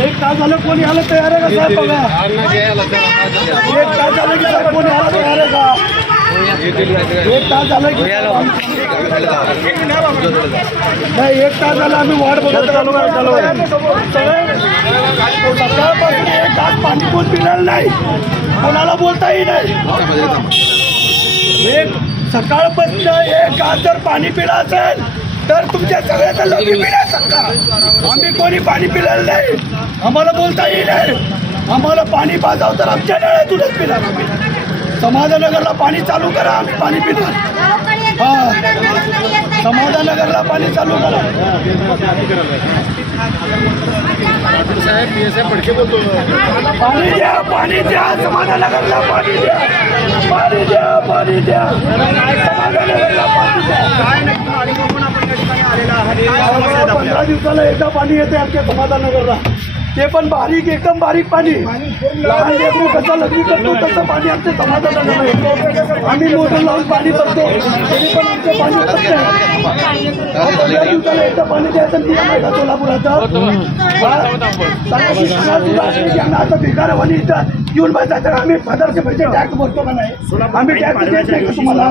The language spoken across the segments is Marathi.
एक तास झालं कोणी आलं तयार आहे का साहेब बघा? एक तास झालं की साहेब कोणी आलं तयार आहे का? एक तास झालं की नाही एक तास झाला आम्ही वाट बघत चालू चालू सकाळपासून एक तास पाणी कोण पिणार नाही. कोणाला बोलताही नाही. एक सकाळपासून एक तास जर पाणी पिलं असेल. तर तुमच्या सगळ्याचं लग्न पिण्या शकता आम्ही कोणी पाणी पिलेलं नाही. आम्हाला बोलताही नाही. आम्हाला पाणी पाजाव तर आमच्या नळ्यातूनच पिणार आम्ही. समाधानगरला पाणी चालू करा आम्ही पाणी पिणार. समाधानगरला पाणी चालू करा. पाणी द्या पाणी द्या समाधानगरला पाणी द्या. पाणी द्या पाणी द्या. समाधानगरला पाणी द्या. पंधरा दिवसाला एकदा पाणी येते आमच्या समाधानगरला. ते पण बारीक एकदम बारीक पाणी. लहान लेकरू कसं लग्न करतो तसं पाणी आमच्या समाधानगरला येतो. आम्ही मोटर लावून पाणी करतो. तरी पण आमचं पाणी पंधरा दिवसाला एकदा पाणी द्यायचं तुला माहिती सोलापुराचं. आता भिकार वणी इथं येऊन बसायचं आम्ही पदार्थ पैसे टॅक्स भरतो का नाही? आम्ही टॅक्स देत नाही का तुम्हाला?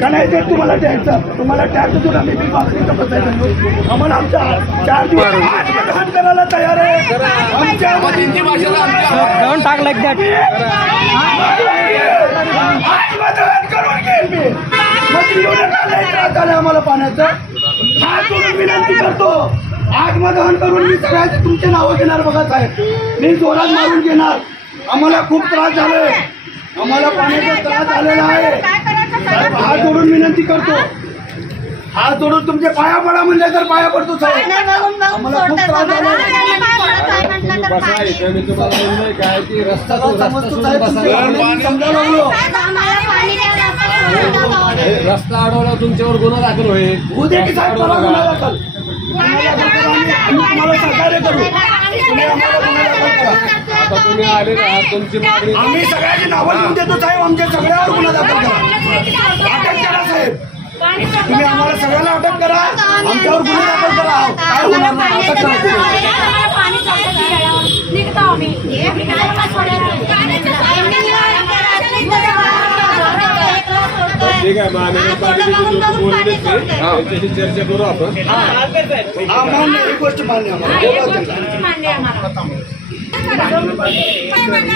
का नाही देत तुम्हाला टॅक्स तुम्हाला टॅक्स देऊन आम्ही बिल आम्हाला आमच्या चार दिवस करायला तयार आहे. आमच्या Don't talk like that. आज मतदान करून घेईल मी. मग येऊ नका लय त्रास झाला आम्हाला पाण्याचा. विनंती करतो. आज मतदान करून मी सगळ्याचे तुमचे नावं घेणार बघा साहेब. मी जोरात मारून घेणार. आम्हाला खूप त्रास झालाय. आम्हाला पाण्याचा त्रास झालेला आहे. हात जोडून विनंती करतो. हात जोडून तुमचे पाया पडा म्हणले तर पाया पडतो साहेब आम्हाला खूप त्रास झाला. मी तुम्हाला म्हणलंय काय की रस्ता तो रस्ता समजतो सोडून साहेब तुमचे बसा. भावना समजायला लागलो. हे रस्ता अडवला तुमच्यावर गुन्हा दाखल होईल. उद्या की साहेब मला गुन्हा? दाखल. गुन्हा दाखल करा आम्ही आम्ही तुम्हाला सहकार्य करू. तुम्ही आम्हाला गुन्हा दाखल करा. आता तुम्ही आले ना तुमची मागणी आम्ही सगळ्याची नावं लिहून देतो साहेब आमच्या सगळ्यावर गुन्हा दाखल करा. अटक करा साहेब. तुम्ही आम्हाला सगळ्यांना अटक करा आमच्यावर गुन्हा दाखल करा काय होणार नाही अटक करा तुम्ही. ठीक आहे महानगरपालिकेचे लोक त्यांच्याशी चर्चा करू आपण हा मान्य ही गोष्ट मान्य आम्हाला.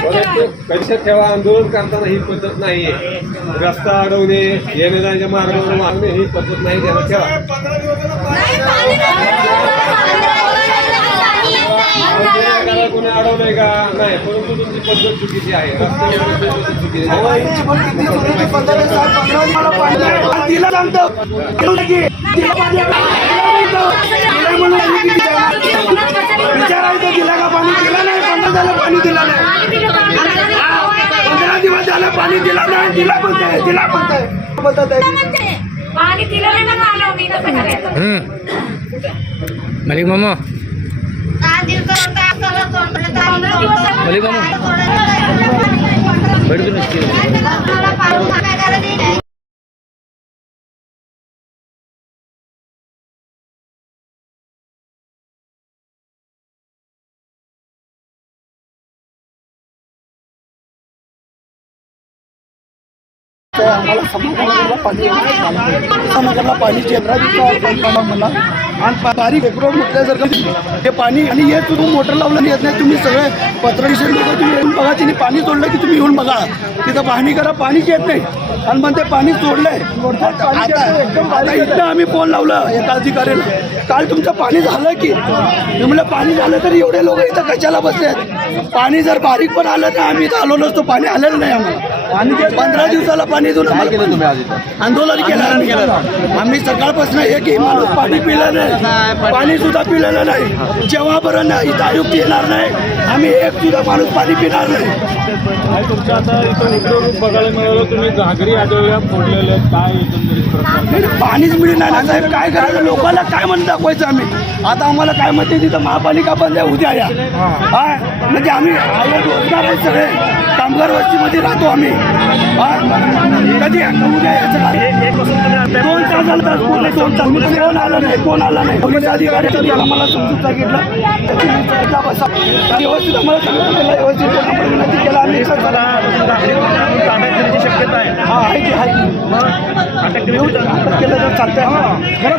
परंतु लक्षात ठेवा आंदोलन करताना ही पद्धत नाहीये. रस्ता अडवणे येणे जाण्याच्या मार्गावर मागणे ही पद्धत नाही त्याला ठेवा. कोणी अडवलंय का? नाही परंतु तुमची पद्धत चुकीची आहे. रस्त्यावर पद्धत चुकीची विचारायचं दिला का पाणी दिला नाही पंधरा झालं पाणी दिला नाही पंधरा दिवस झालं पाणी दिला नाही दिला पण दिला पण मलिक मामा. मलिक मामा भेटतो तर आम्हाला समाधानगरला पाणी समाधानगरला पाणी चंद्राजीचा मला आणि बारीक एकडोर म्हटल्यासारखं ते पाणी आणि हे तुम्ही मोटर लावलं येत नाही तुम्ही सगळे पत्रविषयी लोक तुम्ही येऊन बघा. तिने पाणी सोडलं की तुम्ही येऊन बघा. तिथं पाहणी करा पाणीच येत नाही. आणि मग ते पाणी सोडलंय. आता इथं आम्ही फोन लावलं एका अधिकाऱ्याला. काल तुमचं पाणी झालं की? म्हणलं पाणी झालं तर एवढे लोक इथं कशाला बसले पाणी जर बारीक पण आलं तर आम्ही इथं आलो नसतो. पाणी आलेलं नाही आम्हाला. आणि पंधरा दिवसाला पाणी केलं तुम्ही आंदोलन केलं आम्ही आम्ही सकाळपासून एकही माणूस पाणी पिलं नाही. पाणी सुद्धा पिलेलं नाही. जेव्हापर्यंत इथं आयुक्त येणार नाही आम्ही एक सुद्धा माणूस पाणी पिणार नाही. तुमचं आता इथं उग्र बघायला मिळालं तुम्ही घागरी आहेत. काय एकंदरीत प्रकार नाही, पाणीच मिळणार नाही. साहेब काय करायचं? लोकांना काय म्हणून दाखवायचं आम्ही? आता आम्हाला काय म्हणते तिथं महापालिका बंद आहे उद्या या. हा म्हणजे आम्ही आहे रोजगार आहे सगळे. कामगार वस्तीमध्ये राहतो आम्ही. हा. कधी उद्या यायचं काय? दोन तास झालं तास पूर्ण दोन तास. कोण आला नाही कोण आला नाही? पोलीस अधिकारी त्यांनी आम्हाला समजून सांगितलं त्याची बसा. व्यवस्थित आम्हाला सांगितलं व्यवस्थित त्यांना पण विनंती केला. आम्ही शक्यता आहे. हा आहे की आहे की. घेऊ तर? अटक केलं तर चालतंय. हा.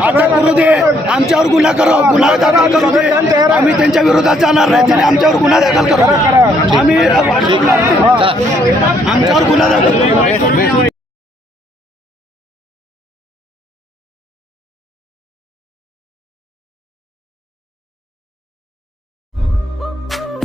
अटक करू. दे. आमच्यावर गुन्हा करू. गुन्हा दाखल करू. दे. आम्ही त्यांच्या विरोधात जाणार नाही. त्याने आमच्यावर गुन्हा दाखल करू आम्ही आमच्यावर गुन्हा दाखल